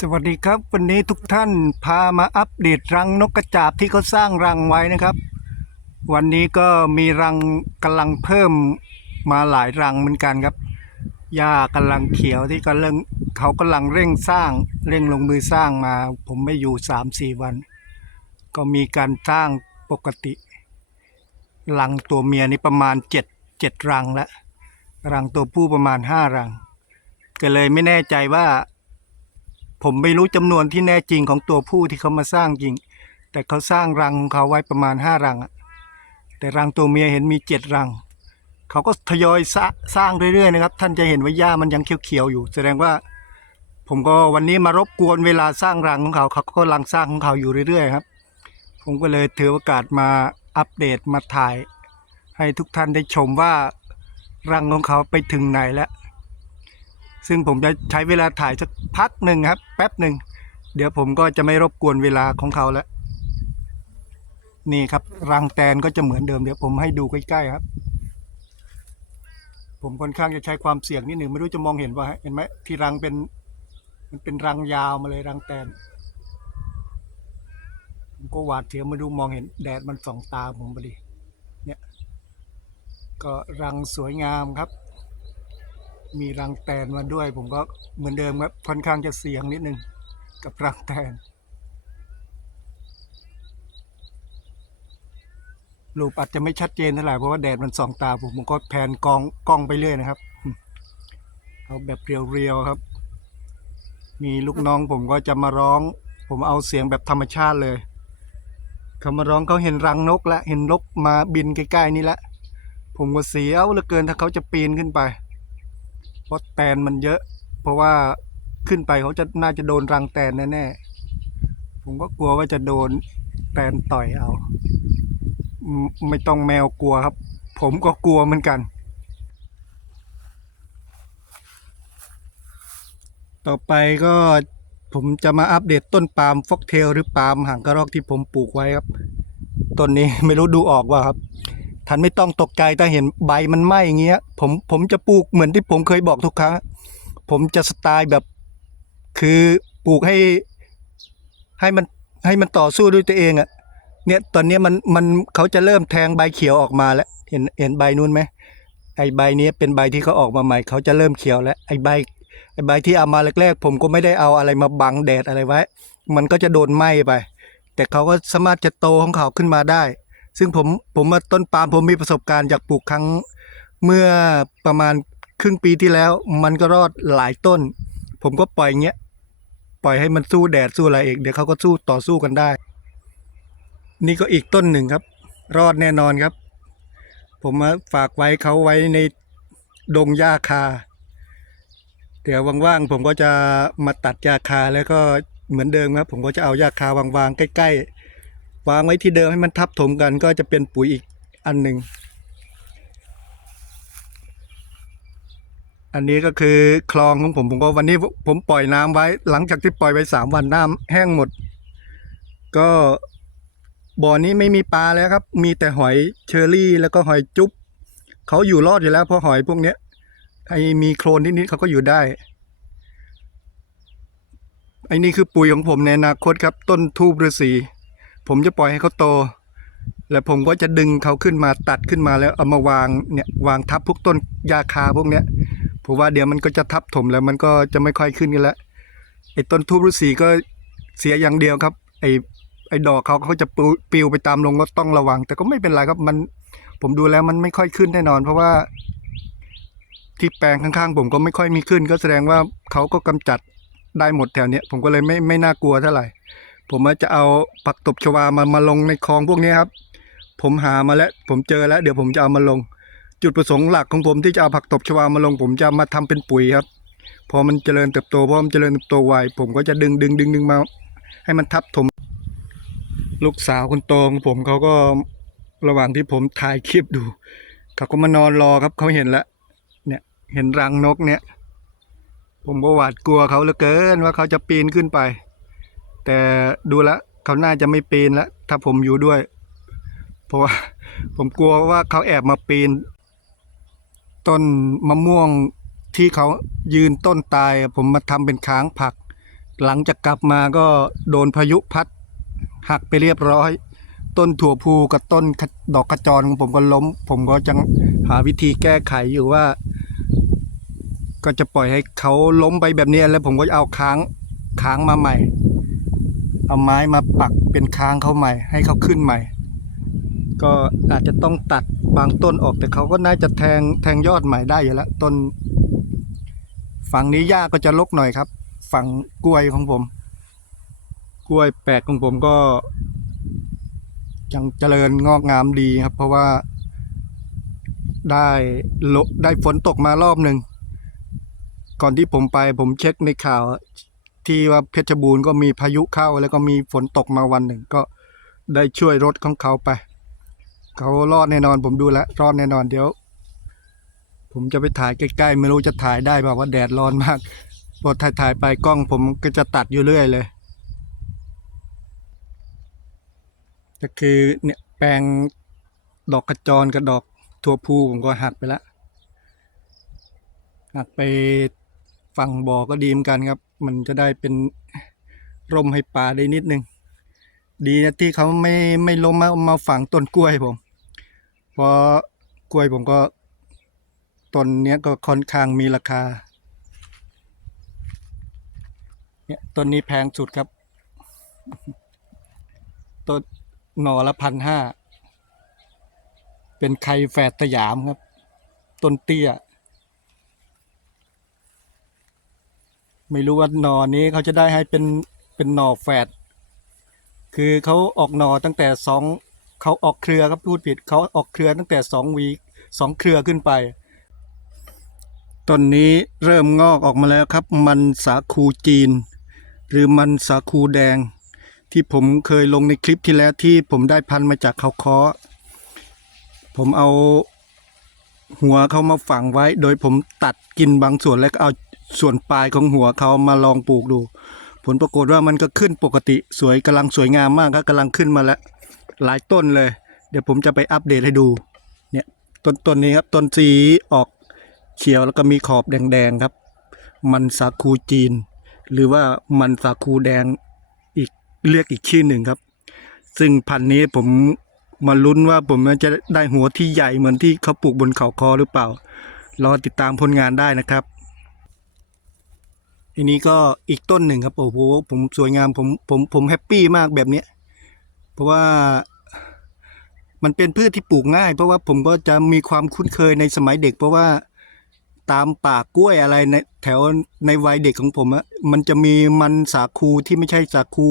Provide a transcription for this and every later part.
สวัสดีครับ วันนี้ทุกท่านพามาอัปเดตรังนกกระจาบที่เขาสร้างรังไว้นะครับ วันนี้ก็มีรังกำลังเพิ่มมาหลายรังเหมือนกันครับหญ้ากำลังเขียวที่กำลังเขากำลังเร่งสร้างเร่งลงมือสร้างมา ผมไม่อยู่สามสี่วัน ก็มีการสร้างปกติรังตัวเมียนี่ประมาณเจ็ดเจ็ดรังแล้วรังตัวผู้ประมาณห้ารัง ก็เลยไม่แน่ใจว่า ผมไม่รู้จำนวนที่แน่จริงของตัวผู้ที่เขามาสร้างจริง แต่เขาสร้างรังของเขาไว้ประมาณห้ารังแต่รังตัวเมียเห็นมีเจ็ดรัง เขาก็ทยอยสร้าสร้างเรื่อยๆนะครับ ท่านจะเห็นว่าหญ้ามันยังเขียวๆอยู่ แสดงว่า ผมก็วันนี้มารบกวนเวลาสร้างรังของเขาเขาก็กำลังสร้างของเขาอยู่เรื่อยๆครับ ผมก็เลยถือโอกาสมาอัปเดตมาถ่าย ให้ทุกท่านได้ชมว่ารังของเขาไปถึงไหนแล้ว ซึ่งผมจะใช้เวลาถ่ายสักพักหนึ่งครับ แป๊บหนึ่ง เดี๋ยวผมก็จะไม่รบกวนเวลาของเขาแล้ว นี่ครับ รังแตนก็จะเหมือนเดิมเดี๋ยวผมให้ดูใกล้ๆครับ ผมค่อนข้างจะใช้ความเสี่ยงนิดหนึ่งไม่รู้จะมองเห็นว่าเห็นไหมที่รังเป็น มันเป็นรังยาวมาเลยรังแตนผมก็หวาดเสียวม่รู้มองเห็นแดดมันส่องตาผมพอดี เนี่ย ก็รังสวยงามครับ มีรังแตนมาด้วย ผมก็เหมือนเดิมครับค่อนข้างจะเสียงนิดนึงกับรังแตน รูปอาจจะไม่ชัดเจนเท่าไหร่เพราะว่าแดดมันส่องตาผมผมก็แผนกล้องกล้องไปเรื่อยนะครับ เอาแบบเรียวๆครับ มีลูกน้องผมก็จะมาร้อง ผมเอาเสียงแบบธรรมชาติเลยเขามาร้องเขาเห็นรังนกและเห็นนกมาบินใกล้ๆนี่แหละผมก็เสียวเหลือเกินถ้าเขาจะปีนขึ้นไป เพราะแตนมันเยอะ เพราะว่าขึ้นไปเขาจะน่าจะโดนรังแตนแน่ๆผมก็กลัวว่าจะโดนแตนต่อยเอา ไม่ต้องแมวกลัวครับ ผมก็กลัวเหมือนกัน ต่อไปก็ผมจะมาอัปเดตต้นปาล์มฟอกเทลหรือปาล์มหางกระรอกที่ผมปลูกไว้ครับ ต้นนี้ไม่รู้ดูออกว่าครับ ท่านไม่ต้องตกใจถ้าเห็นใบมันไหม้อย่างเงี้ย ผมผมจะปลูกเหมือนที่ผมเคยบอกทุกครั้ง ผมจะสไตล์แบบคือปลูกให้ให้มันให้มันต่อสู้ด้วยตัวเองอะเนี่ยตอนนี้มันมันเขาจะเริ่มแทงใบเขียวออกมาแล้ว เห็นเห็นใบนู้นไหมไอใบนี้เป็นใบที่เขาออกมาใหม่เขาจะเริ่มเขียวแล้วไอใบไอใบที่เอามาแรกๆ ผมก็ไม่ได้เอาอะไรมาบังแดดอะไรไว้ มันก็จะโดนไหม้ไป แต่เขาก็สามารถจะโตของเขาขึ้นมาได้ ซึ่งผมผมมาต้นปาล์มผมมีประสบการณ์จากปลูกครั้งเมื่อประมาณครึ่งปีที่แล้ว มันก็รอดหลายต้น ผมก็ปล่อยเงี้ยปล่อยให้มันสู้แดดสู้อะไรเองเดี๋ยวเขาก็สู้ต่อสู้กันได้ นี่ก็อีกต้นหนึ่งครับ รอดแน่นอนครับ ผมมาฝากไว้เขาไว้ในดงหญ้าคา เดี๋ยวว่างๆผมก็จะมาตัดหญ้าคาแล้วก็เหมือนเดิมครับ ผมก็จะเอาหญ้าคาวางๆใกล้ๆ วางไว้ที่เดิมให้มันทับถมกันก็จะเป็นปุ๋ยอีกอันหนึ่ง อันนี้ก็คือคลองของผมผมก็วันนี้ผมปล่อยน้ำไว้ หลังจากที่ปล่อยไว้สามวันน้ำแห้งหมด ก็บ่อนี้ไม่มีปลาแล้วครับ มีแต่หอยเชอรี่ แล้วก็หอยจุ๊บเขาอยู่รอดอยู่แล้วเพราะหอยพวกเนี้ยไอ้มีโคลนนิดๆเขาก็อยู่ได้ไอ้นี่คือปุ๋ยของผมในอนาคตครับ ต้นทูบฤาษี ผมจะปล่อยให้เขาโต แล้วผมก็จะดึงเขาขึ้นมาตัดขึ้นมาแล้วเอามาวางเนี่ยวางทับพวกต้นยาคาพวกเนี้ยผมว่าเดี๋ยวมันก็จะทับถมแล้วมันก็จะไม่ค่อยขึ้นกันแล้วไอ้ต้นทูบฤาษีก็เสียอย่างเดียวครับ ไอ้ไอ้ดอกเขาเขาจะปลิวไปตามลงก็ต้องระวัง แต่ก็ไม่เป็นไรครับมันผมดูแล้วมันไม่ค่อยขึ้นแน่นอน เพราะว่า ที่แปลงข้างๆ ผมก็ไม่ค่อยมีขึ้น ก็แสดงว่าเขาก็กำจัดได้หมดแถวเนี้ยผมก็เลยไม่ไม่น่ากลัวเท่าไหร่ ผมจะเอาผักตบชวามามาลงในคลองพวกนี้ครับ ผมหามาแล้ว ผมเจอแล้ว เดี๋ยวผมจะเอามาลง จุดประสงค์หลักของผมที่จะเอาผักตบชวามาลง ผมจะมาทำเป็นปุ๋ยครับ พอมันเจริญเติบโตพอมันเจริญเติบโตไวผมก็จะดึงดึงดึงดึงมา ให้มันทับถม ลูกสาวคนโตของผมเขาก็ระหว่างที่ผมถ่ายคลิปดูเขาก็มานอนรอครับเขาเห็นแล้วเนี่ยเห็นรังนกเนี่ย ผมก็หวาดกลัวเขาเหลือเกินว่าเขาจะปีนขึ้นไป แต่ดูแล้วเขาน่าจะไม่ปีนแล้วถ้าผมอยู่ด้วย เพราะว่าผมกลัวว่าเขาแอบมาปีน ต้นมะม่วงที่เขายืนต้นตาย ผมมาทำเป็นค้างผัก หลังจากกลับมาก็โดนพายุพัด หักไปเรียบร้อย ต้นถั่วพูกับต้นดอกกระจรของผมก็ล้ม ผมก็จังหาวิธีแก้ไขอยู่ว่า ก็จะปล่อยให้เขาล้มไปแบบนี้แล้วผมก็เอาค้างค้างมาใหม่ เอาไม้มาปักเป็นค้างเขาใหม่ ให้เขาขึ้นใหม่ ก็อาจจะต้องตัดบางต้นออกแต่เขาก็น่าจะแทงแทงยอดใหม่ได้อยู่แล้วต้น ฝั่งนี้หญ้าก็จะลกหน่อยครับ ฝั่งกล้วยของผม กล้วยแปลกของผมก็ยังเจริญงอกงามดีครับ เพราะว่า ได้ลได้ฝนตกมารอบหนึ่งก่อนที่ผมไปผมเช็คในข่าว ที่ว่าเพชรบูรณ์ก็มีพายุเข้าแล้วก็มีฝนตกมาวันหนึ่งก็ได้ช่วยรถของเขาไป เขารอดแน่นอนผมดูแลวรอดแน่นอนเดี๋ยว ผมจะไปถ่ายใกล้ๆไม่รู้จะถ่ายได้แบบว่าแดดร้อนมากพอถ่ายถ่ายๆไปกล้องผมก็จะตัดอยู่เรื่อยเลย ก็คือเนี่ยแปลงดอกกระจรกับดอกทั่วพูผมก็หักไปแล้วหักไปฝั่งบ่อก็ดีเหมือนกันครับ มันจะได้เป็นร่มให้ปลาได้นิดนึง ดีนะที่เขาไม่ไม่ล้มมามาฝังต้นกล้วยผม เพราะกล้วยผมก็ต้นเนี้ยก็ค่อนข้างมีราคา เนี่ยต้นนี้แพงสุดครับ ต้นหน่อละพันห้า เป็นไข่แฝดสยามครับ ต้นเตี้ย ไม่รู้ว่าหน่อนี้เขาจะได้ให้เป็นเป็นหน่อแฝดคือเขาออกหน่อตั้งแต่สองเขาออกเครือครับพูดผิดเขาออกเครือตั้งแต่สองวีสองเครือขึ้นไปต้นนี้เริ่มงอกออกมาแล้วครับ มันสาคูจีน หรือมันสาคูแดง ที่ผมเคยลงในคลิปที่แล้วที่ผมได้พันมาจากเขาคอผมเอาหัวเขามาฝังไว้ โดยผมตัดกินบางส่วนแล้วก็เอา ส่วนปลายของหัวเขามาลองปลูกดู ผลปรากฏว่ามันก็ขึ้นปกติสวยกำลังสวยงามมากครับกำลังขึ้นมาแล้วหลายต้นเลย เดี๋ยวผมจะไปอัปเดตให้ดูเนี่ยต้นต้นนี้ครับต้นสีออกเขียวแล้วก็มีขอบแดงๆครับ มันสาคูจีน หรือว่ามันสาคูแดงอีกเรียกอีกชื่อหนึ่งครับ ซึ่งพันธุ์นี้ผมมาลุ้นว่าผมจะได้หัวที่ใหญ่เหมือนที่เขาปลูกบนเขาคอหรือเปล่ารอติดตามผลงานได้นะครับ อันนี้ก็อีกต้นหนึ่งครับโอ้โหผมสวยงามผมผมผมแฮปปี้มากแบบเนี้ยเพราะว่ามันเป็นพืชที่ปลูกง่าย เพราะว่าผมก็จะมีความคุ้นเคยในสมัยเด็ก เพราะว่าตามป่ากล้วยอะไรในแถวในวัยเด็กของผมอะมันจะมีมันสาคูที่ไม่ใช่สาคู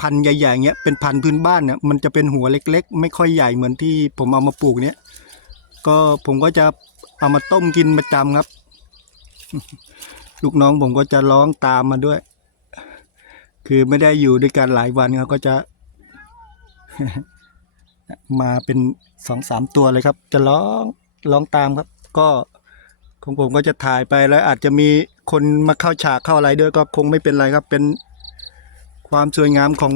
พันธุ์ใหญ่ๆเงี้ยเป็นพันธุ์พื้นบ้านเนี่ยมันจะเป็นหัวเล็ก ๆ ไม่ค่อยใหญ่เหมือนที่ผมเอามาปลูกเนี้ยก็ผมก็จะเอามาต้มกินประจำครับ ลูกน้องผมก็จะร้องตามมาด้วย คือไม่ได้อยู่ด้วยกันหลายวันเขาก็จะ มาเป็นสองสามตัวเลยครับ จะร้องร้องตามครับ ก็ของผมก็จะถ่ายไปแล้ว อาจจะมีคนมาเข้าฉากเข้าอะไรด้วยก็คงไม่เป็นไรครับ เป็นความสวยงามของ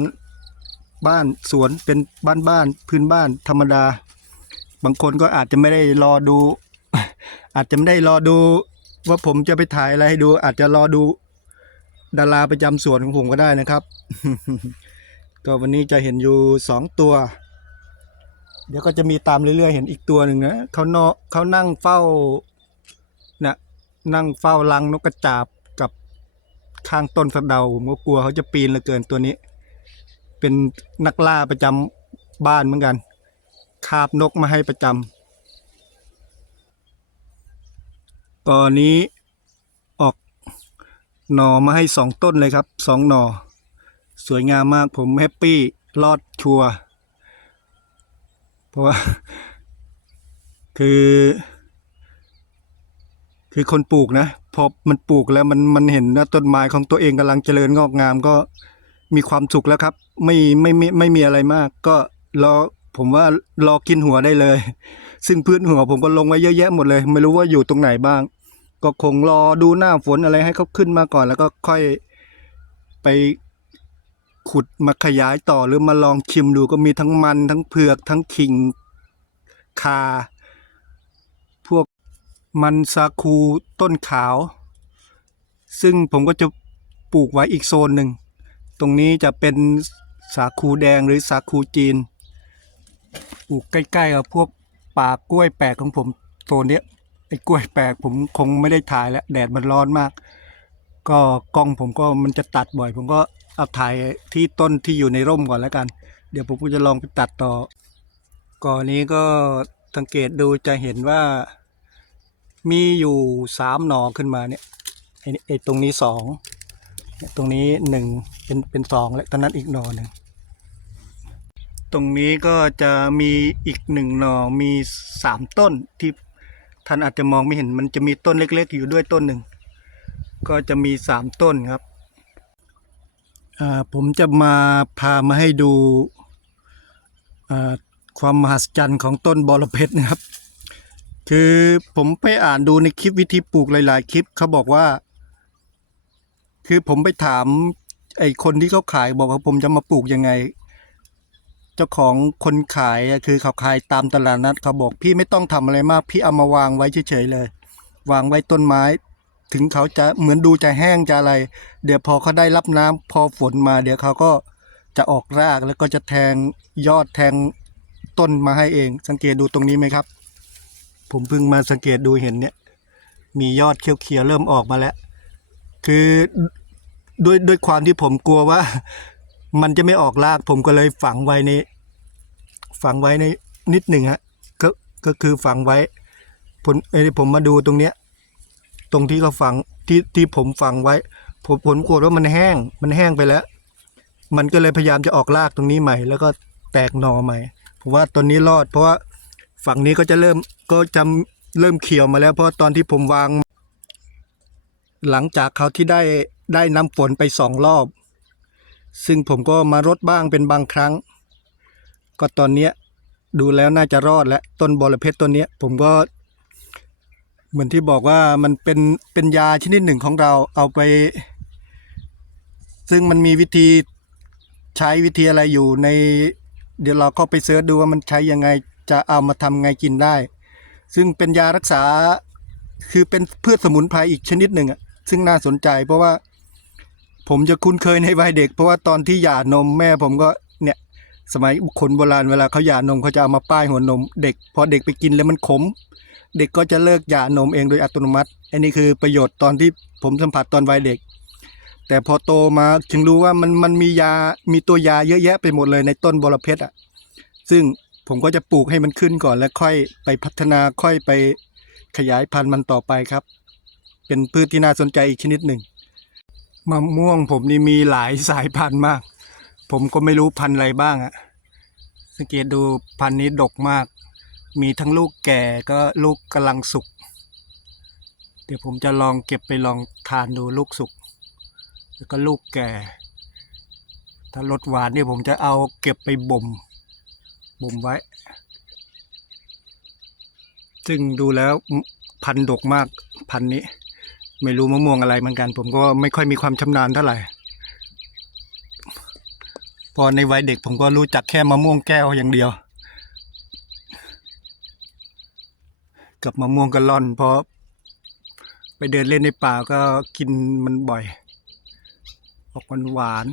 บ้านสวนเป็นบ้านบ้านๆพื้นบ้านธรรมดา บางคนก็อาจจะไม่ได้รอดู อาจจะไม่ได้รอดู ว่าผมจะไปถ่ายอะไรให้ดู อาจจะรอดูดาราประจำสวนของผมก็ได้นะครับ ก็วันนี้จะเห็นอยู่สองตัว เดี๋ยวก็จะมีตามเรื่อยๆ เห็นอีกตัวหนึ่งนะเขาเนาะเขานั่งเฝ้านะนั่งเฝ้ารังนกกระจาบกับข้างต้นสะเดาผมก็กลัวเขาจะปีนเหลือเกินตัวนี้ เป็นนักล่าประจำบ้านเหมือนกัน คาบนกมาให้ประจำ ตอนนี้ออกหน่อมาให้สองต้นเลยครับสองหน่อ สวยงามมากผมแฮปปี้รอดชัวร์เพราะว่าคือ คือคนปลูกนะพอมันปลูกแล้วมันมันเห็นนะต้นไม้ของตัวเองกำลังเจริญงอกงามก็มีความสุขแล้วครับ ไม่ไม่ไม่ไม่มีอะไรมาก ก็รอผมว่ารอกินหัวได้เลย ซึ่งพื้นหัวผมก็ลงไว้เยอะแยะหมดเลย ไม่รู้ว่าอยู่ตรงไหนบ้าง ก็คงรอดูหน้าฝนอะไรให้เขาขึ้นมาก่อน แล้วก็ค่อยไปขุดมาขยายต่อหรือมาลองชิมดูก็มีทั้งมันทั้งเผือกทั้งขิงคา พวกมันซาคูต้นขาว ซึ่งผมก็จะปลูกไว้อีกโซนหนึ่ง ตรงนี้จะเป็นสาคูแดงหรือสาคูจีนปลูกใกล้ๆกับพวกป่ากล้วยแปลกของผมโซนเนี้ย ไอ้กล้วยแปลกผมคงไม่ได้ถ่ายแล้วแดดมันร้อนมาก ก็กล้องผมก็มันจะตัดบ่อย ผมก็เอาถ่ายที่ต้นที่อยู่ในร่มก่อนแล้วกัน เดี๋ยวผมก็จะลองไปตัดต่อ ก่อนนี้ก็สังเกตดูจะเห็นว่ามีอยู่สามหน่อขึ้นมาเนี่ยไอ้ไอ้ตรงนี้สองเนี่ยตรงนี้หนึ่งเป็นเป็นสองและตอนนั้นอีกหน่อหนึ่งตรงนี้ก็จะมีอีกหนึ่งหน่อมีสามต้นที่ ท่านอาจจะมองไม่เห็นมันจะมีต้นเล็ก ๆ อยู่ด้วยต้นหนึ่ง ก็จะมีสามต้นครับอ่าผมจะมาพามาให้ดูอ่าความมหัศจรรย์ของต้นบอระเพ็ดนะครับ คือผมไปอ่านดูในคลิปวิธีปลูกหลาย ๆ คลิปเขาบอกว่า คือผมไปถามไอ้คนที่เขาขายบอกว่าผมจะมาปลูกยังไง จ้าของคนขายคือเขาขายตามตลาดนัดเขาบอกพี่ไม่ต้องทำอะไรมากพี่เอามาวางไว้เฉยๆเลย วางไว้ต้นไม้ ถึงเขาจะเหมือนดูจะแห้งจะอะไร เดี๋ยวพอเขาได้รับน้ำพอฝนมา เดี๋ยวเขาก็จะออกรากแล้วก็จะแทงยอดแทงต้นมาให้เอง สังเกตดูตรงนี้ไหมครับ ผมเพิ่งมาสังเกตดูเห็นเนี่ย มียอดเขียวๆเริ่มออกมาแล้ว คือด้วยด้วยความที่ผมกลัวว่า มันจะไม่ออกราก ผมก็เลยฝังไว้ใน ฝังไว้ในนิดหนึ่งฮะก็ก็คือฝังไว้ผมเอ้ผมมาดูตรงเนี้ย ตรงที่เขาฝังที่ที่ผมฝังไว้ ผมผมกลัวว่ามันแห้ง มันแห้งไปแล้ว มันก็เลยพยายามจะออกรากตรงนี้ใหม่ แล้วก็แตกหน่อใหม่ผมว่าต้นนี้รอด เพราะว่าฝั่งนี้ก็จะเริ่มก็จะเริ่มเขียวมาแล้ว เพราะตอนที่ผมวาง หลังจากเขาที่ได้ได้น้ำฝนไปสองรอบ ซึ่งผมก็มารดบ้างเป็นบางครั้ง ก็ตอนเนี้ยดูแล้วน่าจะรอดแล้วต้นบอระเพ็ดต้นเนี้ยผมก็ เหมือนที่บอกว่ามันเป็นเป็นยาชนิดหนึ่งของเราเอาไป ซึ่งมันมีวิธีใช้วิธีอะไรอยู่ใน เดี๋ยวเราก็ไปเสิร์ชดูว่ามันใช้ยังไงจะเอามาทำไงกินได้ ซึ่งเป็นยารักษาคือเป็นพืชสมุนไพรอีกชนิดหนึ่งอะซึ่งน่าสนใจเพราะว่า ผมจะคุ้นเคยในวัยเด็ก เพราะว่าตอนที่หย่านมแม่ผมก็เนี่ย สมัยคนโบราณเวลาเขาหย่านมเขาจะเอามาป้ายหัวนม เด็กพอเด็กไปกินแล้วมันขม เด็กก็จะเลิกหย่านมเองโดยอัตโนมัติ อันนี้คือประโยชน์ตอนที่ผมสัมผัสตอนวัยเด็ก แต่พอโตมาถึงรู้ว่ามันมันมียามีตัวยาเยอะแยะไปหมดเลยในต้นบอรเพ็ดอะซึ่งผมก็จะปลูกให้มันขึ้นก่อนแล้วค่อยไปพัฒนาค่อยไปขยายพันธุ์มันต่อไปครับ เป็นพืชที่น่าสนใจอีกชนิดหนึ่ง มะม่วงผมนี่มีหลายสายพันธุ์มาก ผมก็ไม่รู้พันธุ์อะไรบ้างอะสังเกตดูพันธุ์นี้ดกมาก มีทั้งลูกแก่ก็ลูกกำลังสุก เดี๋ยวผมจะลองเก็บไปลองทานดูลูกสุก แล้วก็ลูกแก่ ถ้ารสหวานเนี่ยผมจะเอาเก็บไปบ่ม บ่มไว้ ซึ่งดูแล้วพันธุ์ดกมากพันธุ์นี้ ไม่รู้มะม่วงอะไรเหมือนกัน ผมก็ไม่ค่อยมีความชำนาญเท่าไหร่ พอในวัยเด็กผมก็รู้จักแค่มะม่วงแก้วอย่างเดียว กับมะม่วงกะล่อน เพราะไปเดินเล่นในป่าก็กินมันบ่อย ออกหวานหวาน